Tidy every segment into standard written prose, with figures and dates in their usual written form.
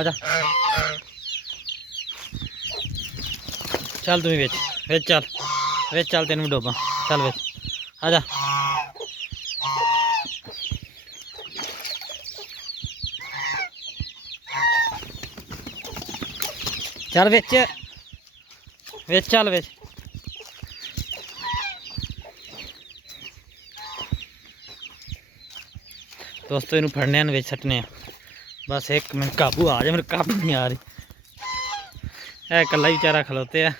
आजा चल तू भी बिच चल तेन भी डोबा चल बिच आजा चल बिच चल बिच दोस्तों इनू फड़ने बिच सट्टने बस एक मिनट काबू आ जाए मेरे काबू नहीं आ रही है कला ही बेचारा खलोते है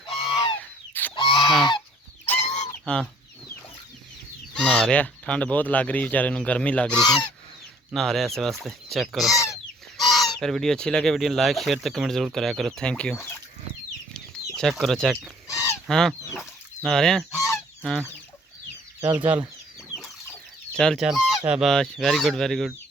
हाँ हाँ नहा रहा ठंड बहुत लग रही बेचारे नू गर्मी लग रही थी नहा रहा इस वास्ते चेक करो फिर वीडियो अच्छी लगे वीडियो लाइक शेयर तो कमेंट जरूर कराया करो थैंक यू चेक करो चेक हाँ नहा रहे हैं हाँ चल चल चल चल शाबाश वेरी गुड